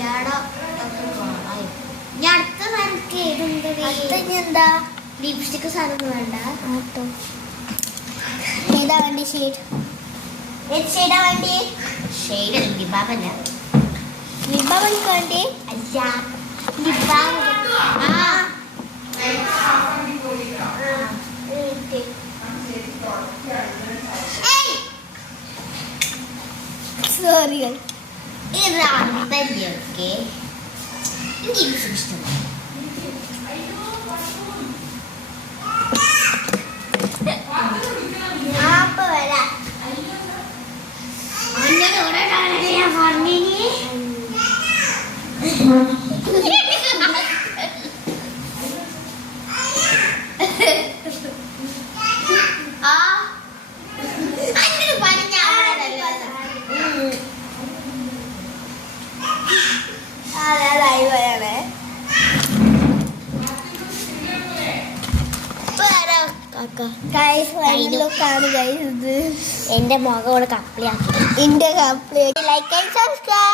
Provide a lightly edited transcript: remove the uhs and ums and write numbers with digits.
Eyeshadow ഞാൻ അടുത്ത നിനക്ക് എന്താ ലിപ്സ്റ്റിക് സാധനം വേണ്ട ആട്ടോ. ഏതാ വണ്ടി ഷെയ്ഡ്? ഏത് ഷെയ്ഡാ വണ്ടി? ഷെയ്ഡ് ലിബാബല്ല. ലിബാബ് വേണ്ടി അല്ല ലിബാബ്. സോറി ഇതല്ലേ ഓക്കെ. എനിക്ക് ഇഷ്ടം എന്റെ മുഖം ഇവിടെ കപ്ലിയാക്കി. എന്റെ കപ്ലിയാക്കി. Like and subscribe.